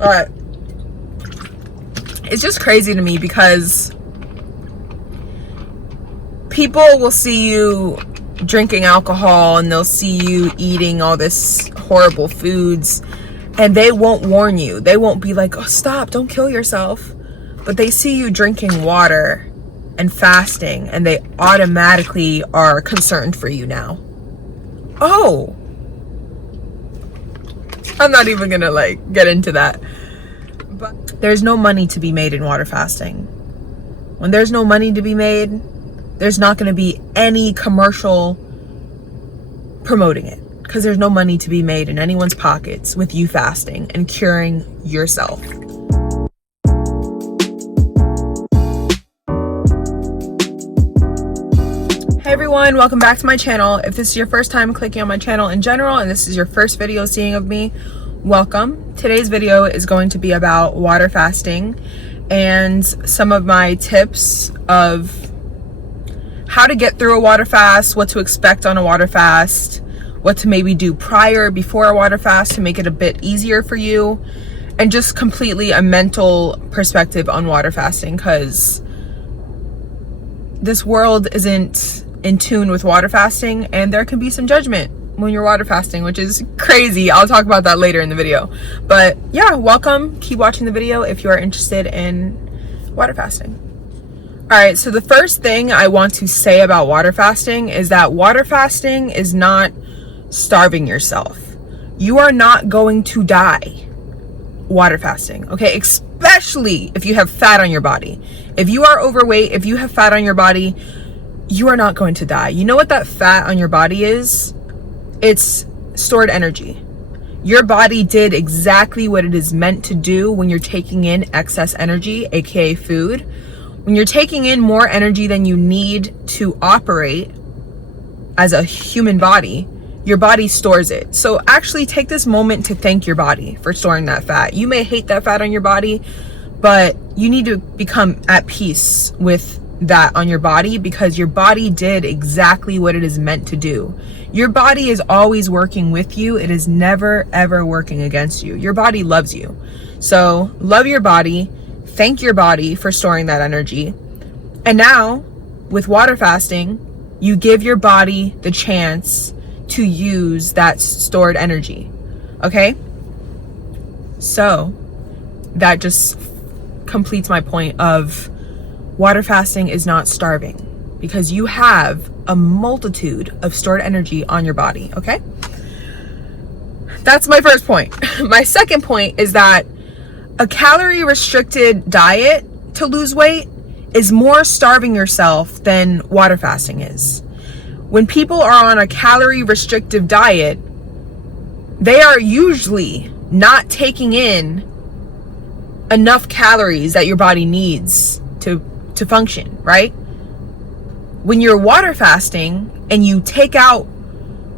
But it's just crazy to me because people will see you drinking alcohol and they'll see you eating all this horrible foods and they won't warn you. They won't be like, oh, stop, don't kill yourself. But they see you drinking water and fasting and they automatically are concerned for you now. Oh, I'm not even gonna like get into that. But there's no money to be made in water fasting. When there's no money to be made, there's not going to be any commercial promoting it because there's no money to be made in anyone's pockets with you fasting and curing yourself. Hey everyone, welcome back to my channel. If this is your first time clicking on my channel in general and this is your first video seeing of me, welcome. Today's video is going to be about water fasting and some of my tips of how to get through a water fast, what to expect on a water fast, what to maybe do before a water fast to make it a bit easier for you, and just completely a mental perspective on water fasting because this world isn't in tune with water fasting and there can be some judgment when you're water fasting, which is crazy. I'll talk about that later in the video. But yeah, welcome. Keep watching the video if you are interested in water fasting. All right, so the first thing I want to say about water fasting is that water fasting is not starving yourself. You are not going to die water fasting, okay? Especially if you have fat on your body. If you are overweight, if you have fat on your body, you are not going to die. You know what that fat on your body is? It's stored energy. Your body did exactly what it is meant to do when you're taking in excess energy, aka food. When you're taking in more energy than you need to operate as a human body, your body stores it. So actually take this moment to thank your body for storing that fat. You may hate that fat on your body, but you need to become at peace with that on your body because your body did exactly what it is meant to do. Your body is always working with you. It is never, ever working against you. Your body loves you. So love your body. Thank your body for storing that energy. And now, with water fasting, you give your body the chance to use that stored energy. Okay? So, that just completes my point of water fasting is not starving because you have a multitude of stored energy on your body. Okay? That's my first point. My second point is that a calorie restricted diet to lose weight is more starving yourself than water fasting is. When people are on a calorie restrictive diet, they are usually not taking in enough calories that your body needs to function, right? When you're water fasting and you take out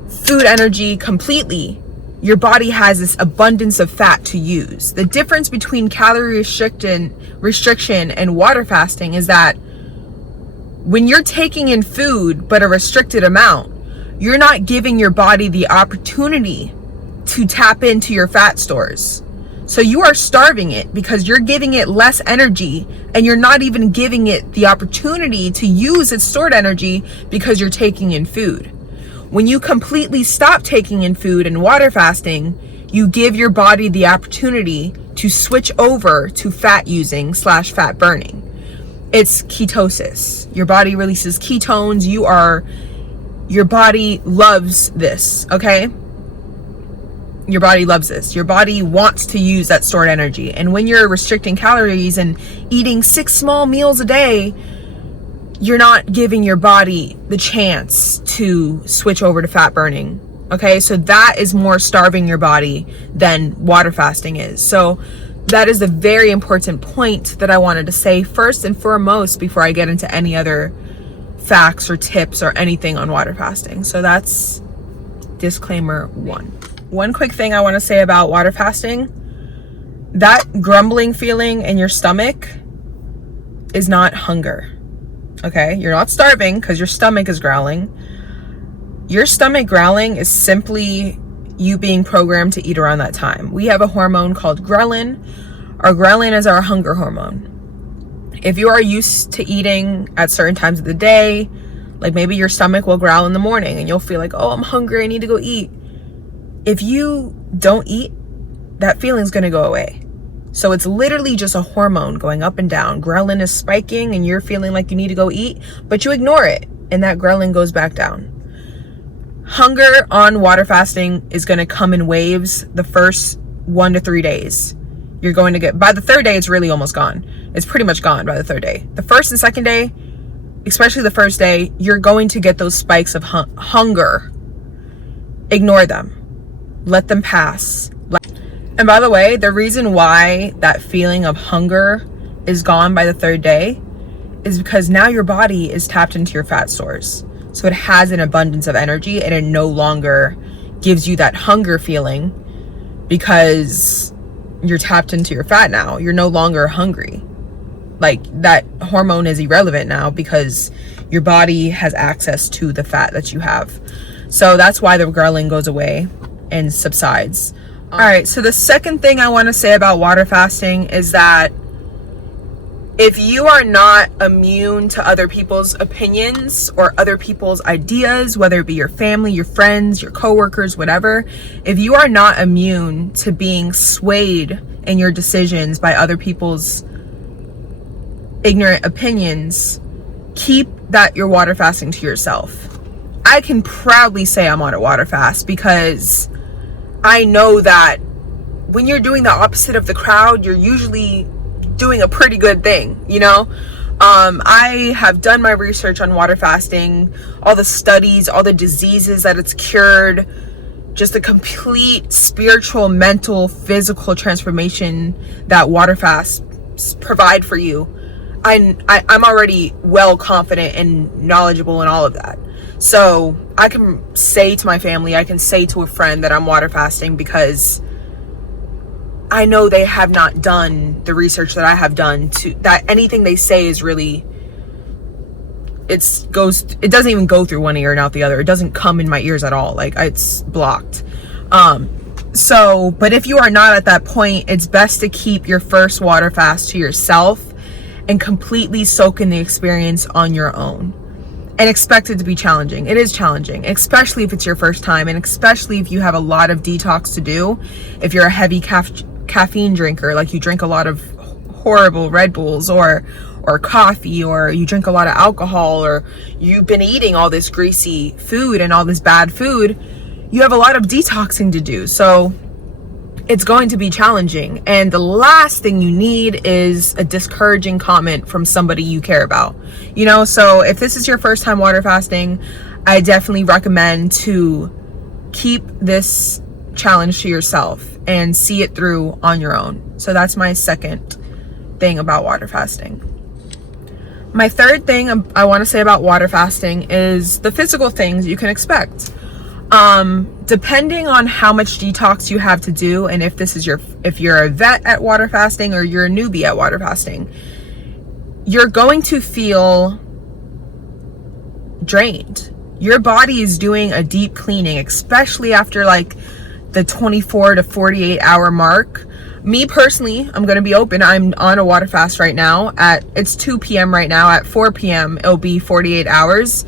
food energy completely, your body has this abundance of fat to use. The difference between calorie restriction and water fasting is that when you're taking in food but a restricted amount, you're not giving your body the opportunity to tap into your fat stores. So you are starving it because you're giving it less energy and you're not even giving it the opportunity to use its stored energy because you're taking in food. When you completely stop taking in food and water fasting, you give your body the opportunity to switch over to fat using / fat burning. It's ketosis. Your body releases ketones. Your body loves this, okay? Your body loves this. Your body wants to use that stored energy. And when you're restricting calories and eating 6 small meals a day, you're not giving your body the chance to switch over to fat burning. Okay, so that is more starving your body than water fasting is. So that is a very important point that I wanted to say first and foremost before I get into any other facts or tips or anything on water fasting. So that's disclaimer 1. One quick thing I want to say about water fasting, that grumbling feeling in your stomach is not hunger. Okay, you're not starving because your stomach is growling. Your stomach growling is simply you being programmed to eat around that time. We have a hormone called ghrelin. Our ghrelin is our hunger hormone. If you are used to eating at certain times of the day, like maybe your stomach will growl in the morning and you'll feel like, oh, I'm hungry, I need to go eat. If you don't eat, that feeling's gonna go away. So it's literally just a hormone going up and down. Ghrelin is spiking and you're feeling like you need to go eat, but you ignore it and that ghrelin goes back down. Hunger on water fasting is gonna come in waves the first 1 to 3 days. You're going to get, by the third day, it's really almost gone. It's pretty much gone by the third day. The first and second day, especially the first day, you're going to get those spikes of hunger. Ignore them. Let them pass. And by the way, the reason why that feeling of hunger is gone by the third day is because now your body is tapped into your fat stores. So it has an abundance of energy and it no longer gives you that hunger feeling because you're tapped into your fat now. You're no longer hungry. Like, that hormone is irrelevant now because your body has access to the fat that you have. So that's why the ghrelin goes away and subsides. All right, so the second thing I want to say about water fasting is that if you are not immune to other people's opinions or other people's ideas, whether it be your family, your friends, your coworkers, whatever, if you are not immune to being swayed in your decisions by other people's ignorant opinions, keep your water fasting to yourself. I can proudly say I'm on a water fast because I know that when you're doing the opposite of the crowd, you're usually doing a pretty good thing, you know? I have done my research on water fasting, all the studies, all the diseases that it's cured, just the complete spiritual, mental, physical transformation that water fasts provide for you. I'm already well confident and knowledgeable in all of that. So I can say to my family, I can say to a friend that I'm water fasting because I know they have not done the research that I have done to that anything they say is really, it doesn't even go through one ear and out the other. It doesn't come in my ears at all. Like, it's blocked. But if you are not at that point, it's best to keep your first water fast to yourself and completely soak in the experience on your own. And expect it to be challenging. It is challenging, especially if it's your first time, and especially if you have a lot of detox to do. If you're a heavy caffeine drinker, like you drink a lot of horrible Red Bulls or coffee, or you drink a lot of alcohol, or you've been eating all this greasy food and all this bad food, you have a lot of detoxing to do. So it's going to be challenging. And the last thing you need is a discouraging comment from somebody you care about. You know, so if this is your first time water fasting, I definitely recommend to keep this challenge to yourself and see it through on your own. So that's my second thing about water fasting. My third thing I want to say about water fasting is the physical things you can expect. Depending on how much detox you have to do, and if you're a vet at water fasting or you're a newbie at water fasting, you're going to feel drained. Your body is doing a deep cleaning, especially after like the 24 to 48 hour mark. Me personally, I'm going to be open. I'm on a water fast right now it's 2 p.m. right now. At 4 p.m. it'll be 48 hours.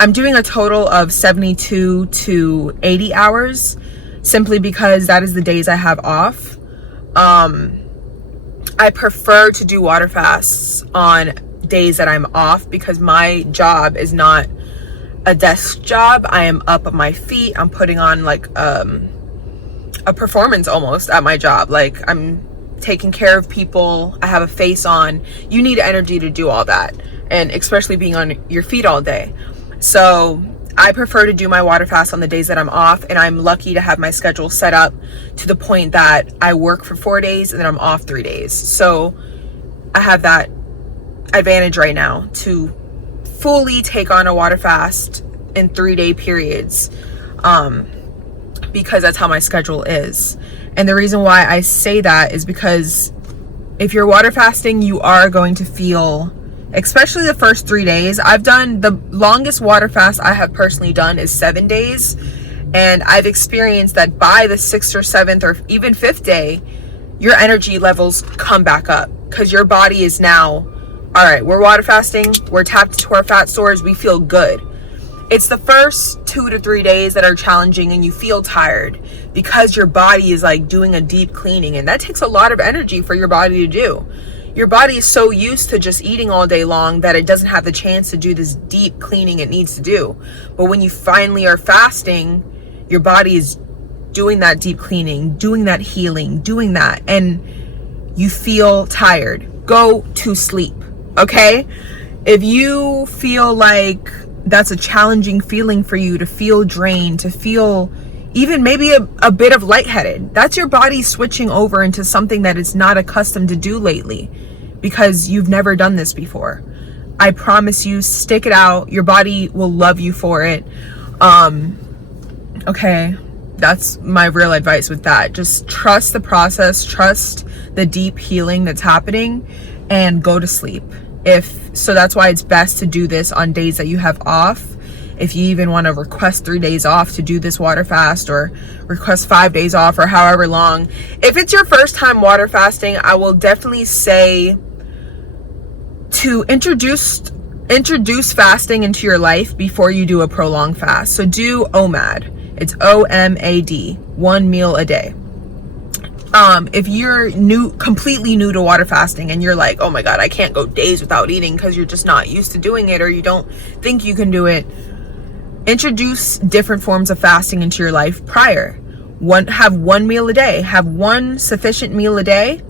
I'm doing a total of 72 to 80 hours simply because that is the days I have off. I prefer to do water fasts on days that I'm off because my job is not a desk job. I am up on my feet. I'm putting on like a performance almost at my job. Like, I'm taking care of people. I have a face on. You need energy to do all that, and especially being on your feet all day. So I prefer to do my water fast on the days that I'm off, and I'm lucky to have my schedule set up to the point that I work for 4 days and then I'm off 3 days. So I have that advantage right now to fully take on a water fast in 3-day periods, because that's how my schedule is. And the reason why I say that is because if you're water fasting, you are going to feel, especially the first 3 days. I've done the longest water fast I have personally done is 7 days, And I've experienced that by the 6th or 7th or even 5th day, your energy levels come back up, because your body is now, all right, we're water fasting, we're tapped into our fat stores, we feel good. It's the first 2 to 3 days that are challenging and you feel tired because your body is like doing a deep cleaning, and that takes a lot of energy for your body to do. Your body is so used to just eating all day long that it doesn't have the chance to do this deep cleaning it needs to do. But when you finally are fasting, your body is doing that deep cleaning, doing that healing, doing that, and you feel tired. Go to sleep, okay? If you feel like that's a challenging feeling for you, to feel drained, to feel even maybe a bit of lightheaded, that's your body switching over into something that it's not accustomed to do lately, because you've never done this before. I promise you, stick it out. Your body will love you for it. Okay, that's my real advice with that. Just trust the process, trust the deep healing that's happening, and go to sleep. So that's why it's best to do this on days that you have off. If you even want to request 3 days off to do this water fast, or request 5 days off, or however long. If it's your first time water fasting, I will definitely say to introduce fasting into your life before you do a prolonged fast. So do OMAD. It's OMAD, 1 meal a day. If you're completely new to water fasting and you're like, oh my God, I can't go days without eating because you're just not used to doing it, or you don't think you can do it, introduce different forms of fasting into your life prior. Have 1 meal a day. Have one sufficient meal a day,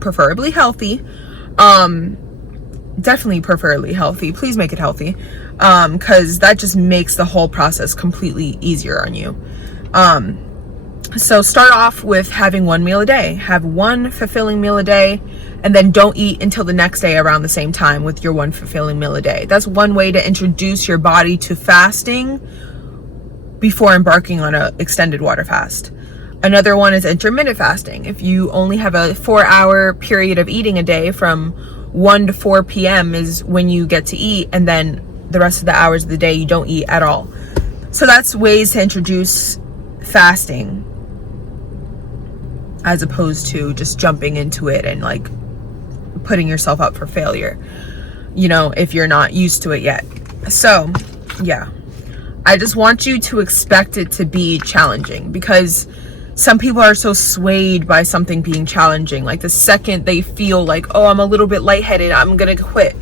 preferably healthy. Definitely preferably healthy. Please make it healthy, because that just makes the whole process completely easier on you. So start off with having 1 meal a day. Have one fulfilling meal a day, and then don't eat until the next day around the same time with your one fulfilling meal a day. That's one way to introduce your body to fasting before embarking on an extended water fast. Another one is intermittent fasting. If you only have a 4-hour period of eating a day, from 1 to 4 p.m. is when you get to eat, and then the rest of the hours of the day you don't eat at all. So that's ways to introduce fasting, as opposed to just jumping into it and like putting yourself up for failure, if you're not used to it yet. So yeah, I just want you to expect it to be challenging, because some people are so swayed by something being challenging. Like the second they feel like, oh, I'm a little bit lightheaded, I'm gonna quit.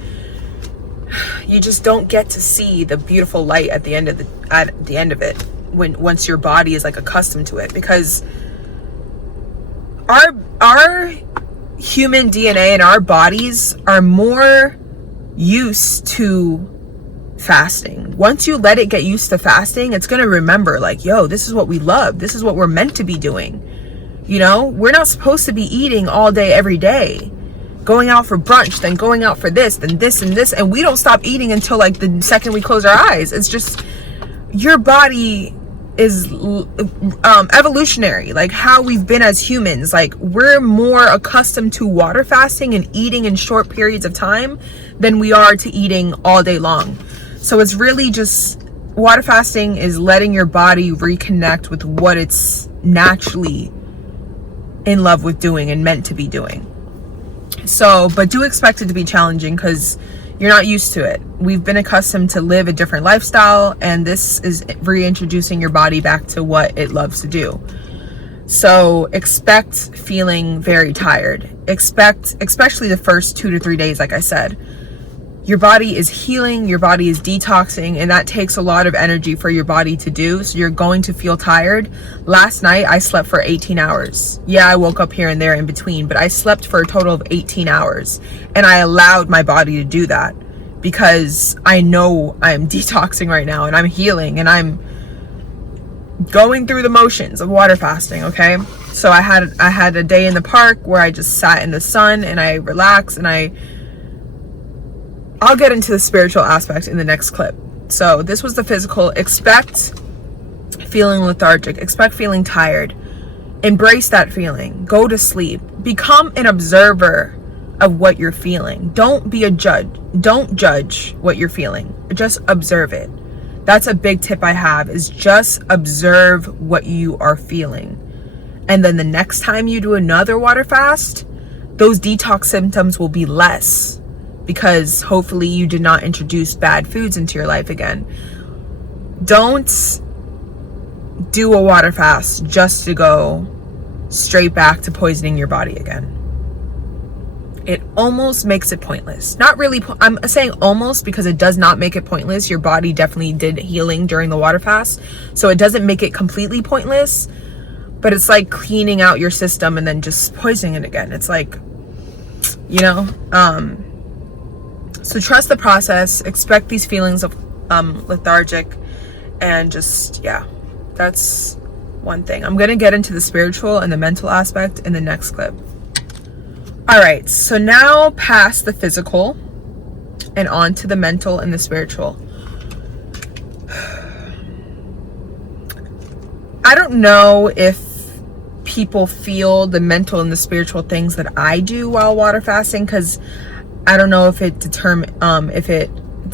You just don't get to see the beautiful light at the end of it once your body is like accustomed to it, because our human DNA and our bodies are more used to fasting. Once you let it get used to fasting, it's going to remember like, yo, this is what we love. This is what we're meant to be doing. We're not supposed to be eating all day, every day, going out for brunch, then going out for this, then this and this. And we don't stop eating until like the second we close our eyes. It's just, your body is evolutionary, like how we've been as humans. Like we're more accustomed to water fasting and eating in short periods of time than we are to eating all day long. So it's really just, water fasting is letting your body reconnect with what it's naturally in love with doing and meant to be doing. So, but do expect it to be challenging, because you're not used to it. We've been accustomed to live a different lifestyle, and this is reintroducing your body back to what it loves to do. So expect feeling very tired. Expect, especially the first 2 to 3 days, like I said, your body is healing, your body is detoxing, and that takes a lot of energy for your body to do. So you're going to feel tired. Last night, I slept for 18 hours. Yeah, I woke up here and there in between, but I slept for a total of 18 hours. And I allowed my body to do that, because I know I'm detoxing right now, and I'm healing, and I'm going through the motions of water fasting, okay? So I had a day in the park where I just sat in the sun and I relaxed, and I'll get into the spiritual aspect in the next clip. So this was the physical. Expect feeling lethargic. Expect feeling tired. Embrace that feeling. Go to sleep. Become an observer of what you're feeling. Don't be a judge. Don't judge what you're feeling. Just observe it. That's a big tip I have, is just observe what you are feeling. And then the next time you do another water fast, those detox symptoms will be less, because hopefully you did not introduce bad foods into your life again. Don't do a water fast just to go straight back to poisoning your body again. It almost makes it pointless. Not really, I'm saying almost because it does not make it pointless. Your body definitely did healing during the water fast, so it doesn't make it completely pointless, but it's like cleaning out your system and then just poisoning it again. It's like, you know, so trust the process, expect these feelings of lethargic, and just, yeah, that's one thing. I'm gonna get into the spiritual and the mental aspect in the next clip. All right, so now past the physical and on to the mental and the spiritual. I don't know if people feel the mental and the spiritual things that I do while water fasting, because I don't know if it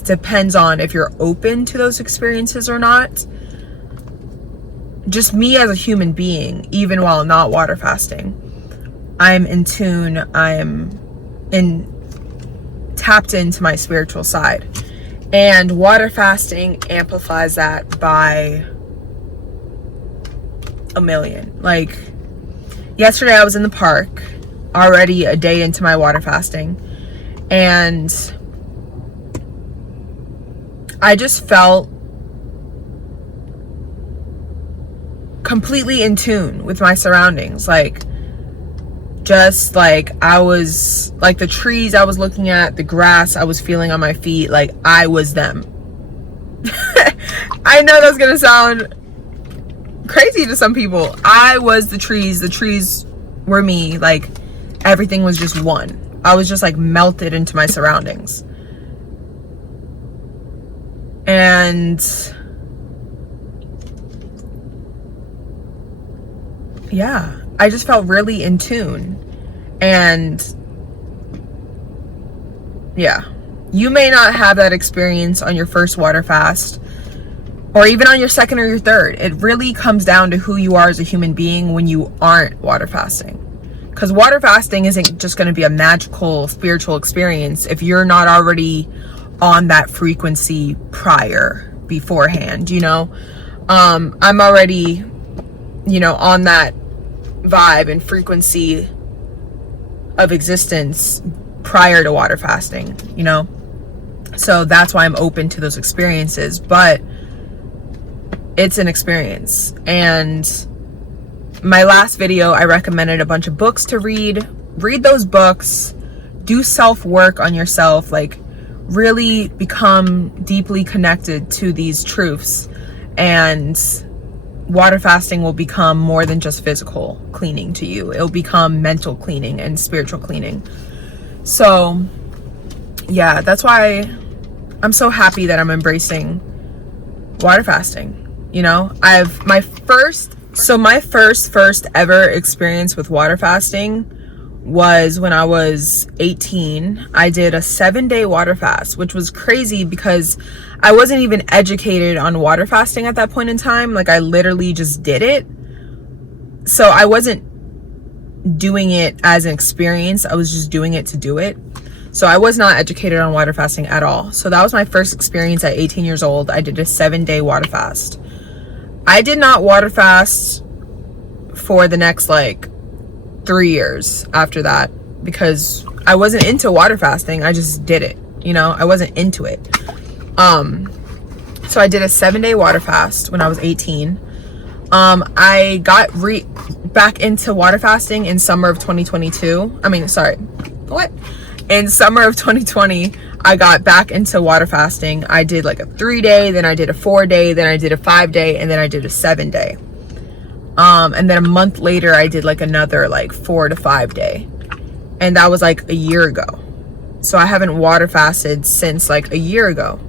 depends on if you're open to those experiences or not. Just me as a human being, even while not water fasting, I'm in tune, tapped into my spiritual side. And water fasting amplifies that by a million. Like, yesterday I was in the park, already a day into my water fasting, and I just felt completely in tune with my surroundings. Like, just like I was, like the trees I was looking at, the grass I was feeling on my feet, like I was them. I know that's gonna sound crazy to some people. I was the trees were me. Like, everything was just one. I was just like melted into my surroundings. And yeah, I just felt really in tune. And yeah, you may not have that experience on your first water fast, or even on your second or your third. It really comes down to who you are as a human being when you aren't water fasting. Because water fasting isn't just going to be a magical spiritual experience if you're not already on that frequency beforehand, you know. I'm already, you know, on that vibe and frequency of existence prior to water fasting, you know. So that's why I'm open to those experiences. But it's an experience. And my last video, I recommended a bunch of books to read. Read those books, do self-work on yourself, like really become deeply connected to these truths, and water fasting will become more than just physical cleaning to you. It'll become mental cleaning and spiritual cleaning. So yeah, that's why I'm so happy that I'm embracing water fasting. You know, my first ever experience with water fasting was when I was 18. I did a 7-day water fast, which was crazy because I wasn't even educated on water fasting at that point in time. Like, I literally just did it. So I wasn't doing it as an experience. I was just doing it to do it. So I was not educated on water fasting at all. So that was my first experience at 18 years old. I did a 7-day water fast. I did not water fast for the next like 3 years after that, because I wasn't into water fasting. I just did it, you know. I wasn't into it. So I did a 7-day water fast when I was 18. I got back into water fasting in summer of 2022. In summer of 2020, I got back into water fasting. I did like a 3-day, then I did a 4-day, then I did a 5-day, and then I did a 7-day. And then a month later, I did like another like 4 to 5 day. And that was like a year ago. So I haven't water fasted since like a year ago.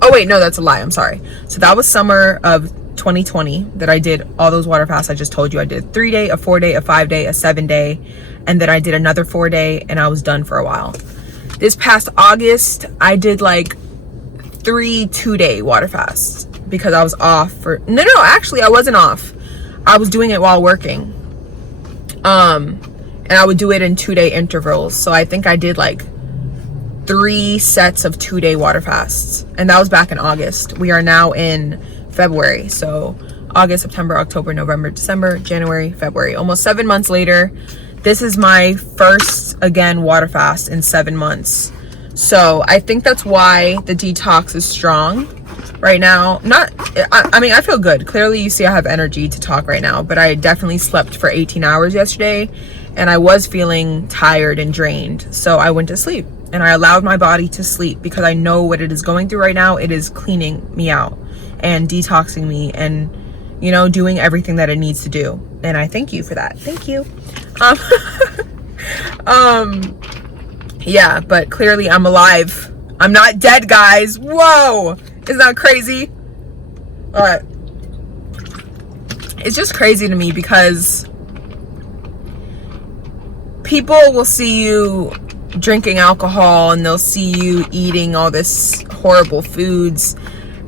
Oh wait, no, that's a lie. I'm sorry. So that was summer of 2020 that I did all those water fasts I just told you. I did a 3-day, a 4-day, a 5-day, a 7-day, and then I did another 4-day, and I was done for a while. This past August, I did like 3 2-day water fasts because I was off for, no, actually I wasn't off. I was doing it while working. And I would do it in 2-day intervals. So I think I did like 3 sets of 2-day water fasts. And that was back in August. We are now in February. So August, September, October, November, December, January, February. Almost 7 months later. This is my first, again, water fast in 7 months. So I think that's why the detox is strong right now. I mean, I feel good. Clearly you see I have energy to talk right now, but I definitely slept for 18 hours yesterday and I was feeling tired and drained. So I went to sleep and I allowed my body to sleep because I know what it is going through right now. It is cleaning me out and detoxing me and, you know, doing everything that it needs to do. And I thank you for that. Thank you. Yeah, but clearly I'm alive. I'm not dead, guys. Whoa, isn't that crazy? It's just crazy to me because people will see you drinking alcohol and they'll see you eating all this horrible foods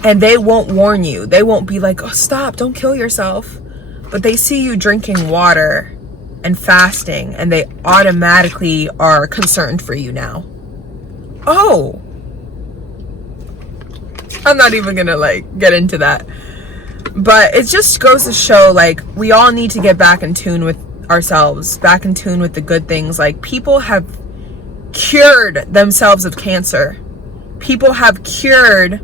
and they won't warn you. They won't be like, oh, stop, don't kill yourself. But they see you drinking water and fasting and they automatically are concerned for you now. Oh, I'm not even gonna like get into that, but it just goes to show like we all need to get back in tune with ourselves, back in tune with the good things. Like people have cured themselves of cancer. People have cured,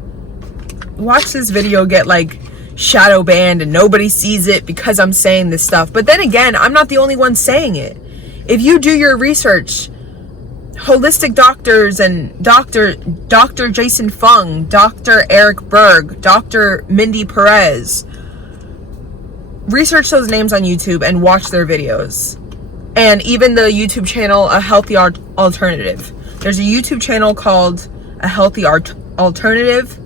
watch this video get like shadow banned and nobody sees it because I'm saying this stuff. But then again, I'm not the only one saying it. If you do your research, holistic doctors and Dr. Jason Fung, Dr. Eric Berg, Dr. Mindy Perez, research those names on YouTube and watch their videos. And even the YouTube channel A Healthy Alternative. There's a YouTube channel called A Healthy Alternative.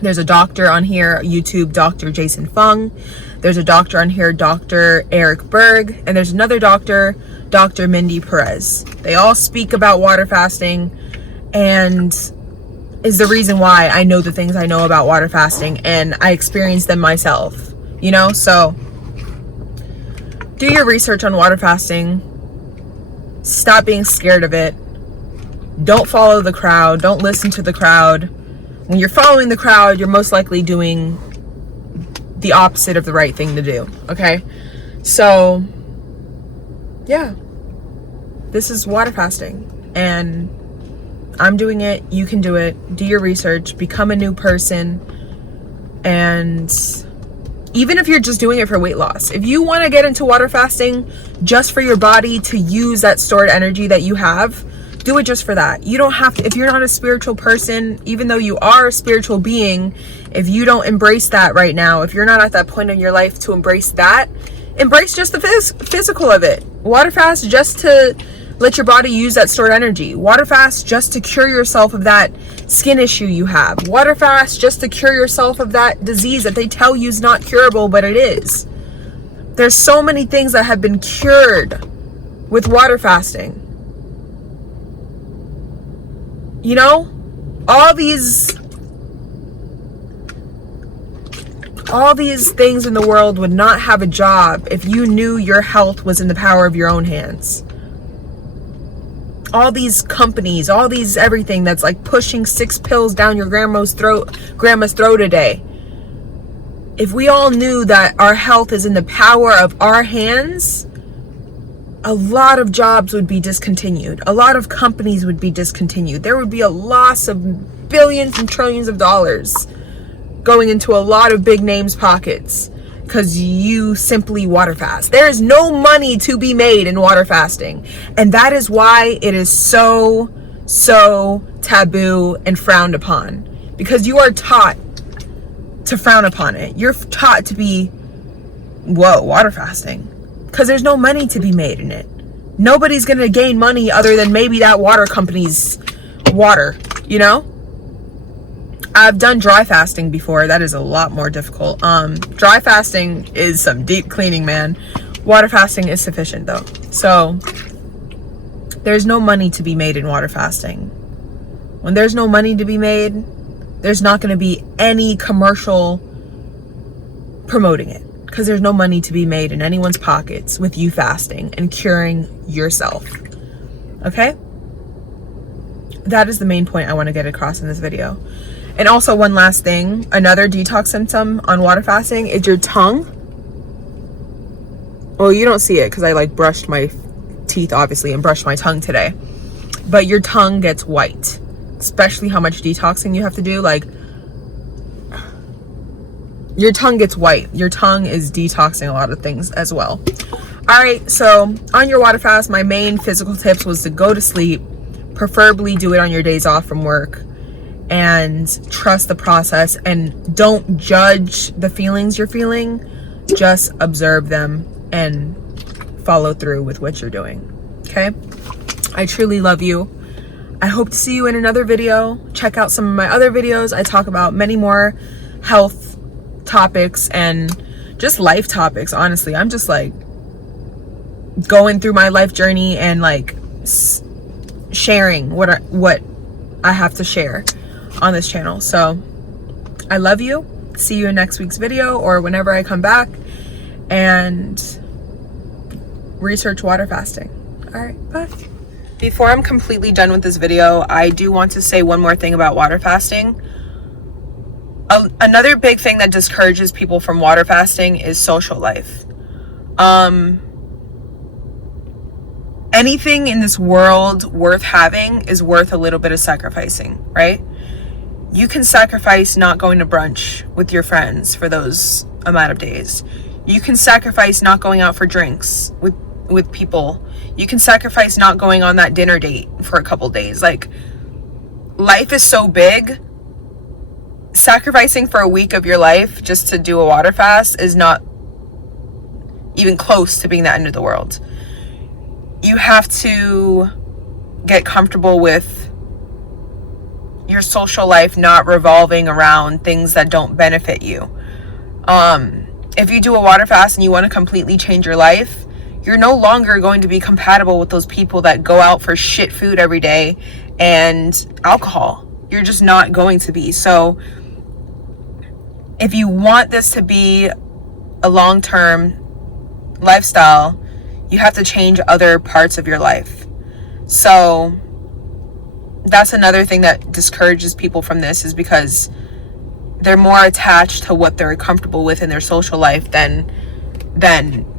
There's a doctor on here, YouTube, Dr. Jason Fung. There's a doctor on here, Dr. Eric Berg. And there's another doctor, Dr. Mindy Perez. They all speak about water fasting and is the reason why I know the things I know about water fasting and I experienced them myself, you know? So do your research on water fasting. Stop being scared of it. Don't follow the crowd. Don't listen to the crowd. When you're following the crowd, you're most likely doing the opposite of the right thing to do, okay? So, yeah. This is water fasting. And I'm doing it. You can do it. Do your research. Become a new person. And even if you're just doing it for weight loss, if you want to get into water fasting just for your body to use that stored energy that you have, do it just for that. You don't have to, if you're not a spiritual person, even though you are a spiritual being, if you don't embrace that right now, if you're not at that point in your life to embrace that, embrace just the physical of it. Water fast just to let your body use that stored energy. Water fast just to cure yourself of that skin issue you have. Water fast just to cure yourself of that disease that they tell you is not curable, but it is. There's so many things that have been cured with water fasting. You know, all these things in the world would not have a job if you knew your health was in the power of your own hands. All these companies, all these everything that's like pushing 6 pills down your grandma's throat a day. If we all knew that our health is in the power of our hands, a lot of jobs would be discontinued. A lot of companies would be discontinued. There would be a loss of billions and trillions of dollars going into a lot of big names' pockets because you simply water fast. There is no money to be made in water fasting. And that is why it is so taboo and frowned upon. Because you are taught to frown upon it. You're taught to be, whoa, water fasting. Because there's no money to be made in it. Nobody's going to gain money other than maybe that water company's water, you know? I've done dry fasting before. That is a lot more difficult. Dry fasting is some deep cleaning, man. Water fasting is sufficient though. So there's no money to be made in water fasting. When there's no money to be made, there's not going to be any commercial promoting it, because there's no money to be made in anyone's pockets with you fasting and curing yourself. Okay? That is the main point I want to get across in this video. And also, one last thing, another detox symptom on water fasting is your tongue. Well, you don't see it because I like brushed my teeth obviously and brushed my tongue today, but your tongue gets white, especially how much detoxing you have to do. Like, your tongue gets white. Your tongue is detoxing a lot of things as well. All right, so on your water fast, my main physical tips was to go to sleep, preferably do it on your days off from work, and trust the process, and don't judge the feelings you're feeling. Just observe them and follow through with what you're doing. Okay? I truly love you. I hope to see you in another video. Check out some of my other videos. I talk about many more health topics and just life topics. Honestly, I'm just like going through my life journey and like sharing what I have to share on this channel. So I love you. See you in next week's video or whenever I come back, and research water fasting. All right, bye. Before I'm completely done with this video, I do want to say one more thing about water fasting. Another big thing that discourages people from water fasting is social life. Anything in this world worth having is worth a little bit of sacrificing, right? You can sacrifice not going to brunch with your friends for those amount of days. You can sacrifice not going out for drinks with people. You can sacrifice not going on that dinner date for a couple days. Like, life is so big. Sacrificing for a week of your life just to do a water fast is not even close to being the end of the world. You have to get comfortable with your social life not revolving around things that don't benefit you. If you do a water fast and you want to completely change your life, you're no longer going to be compatible with those people that go out for shit food every day and alcohol. You're just not going to be. So if you want this to be a long-term lifestyle, you have to change other parts of your life. So that's another thing that discourages people from this, is because they're more attached to what they're comfortable with in their social life than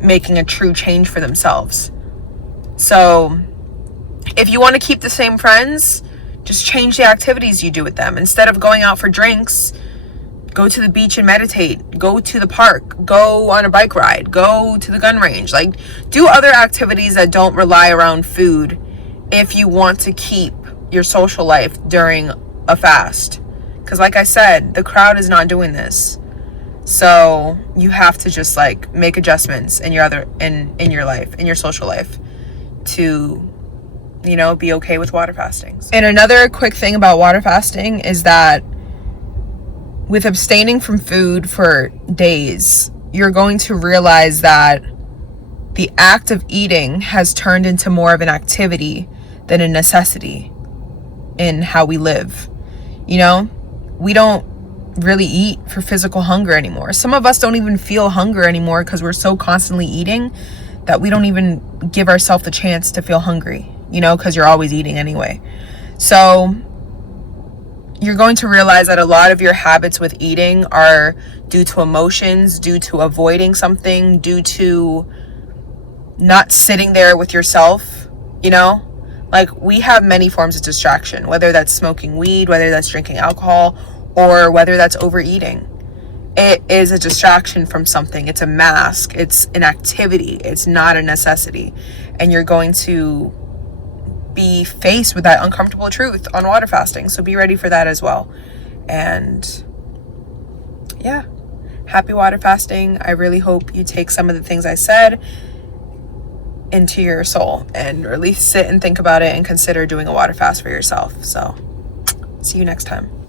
making a true change for themselves. So if you want to keep the same friends, just change the activities you do with them. Instead of going out for drinks, go to the beach and meditate. Go to the park. Go on a bike ride. Go to the gun range. Like, do other activities that don't rely around food if you want to keep your social life during a fast. Because like I said, the crowd is not doing this. So you have to just like make adjustments in your in your life, in your social life, to, you know, be okay with water fasting. And another quick thing about water fasting is that with abstaining from food for days, you're going to realize that the act of eating has turned into more of an activity than a necessity in how we live. You know, we don't really eat for physical hunger anymore. Some of us don't even feel hunger anymore because we're so constantly eating that we don't even give ourselves the chance to feel hungry, you know, because you're always eating anyway. So you're going to realize that a lot of your habits with eating are due to emotions, due to avoiding something, due to not sitting there with yourself, you know? Like, we have many forms of distraction, whether that's smoking weed, whether that's drinking alcohol, or whether that's overeating. It is a distraction from something. It's a mask. It's an activity. It's not a necessity. And you're going to be faced with that uncomfortable truth on water fasting. So be ready for that as well. And yeah, happy water fasting. I really hope you take some of the things I said into your soul and really sit and think about it and consider doing a water fast for yourself. So see you next time.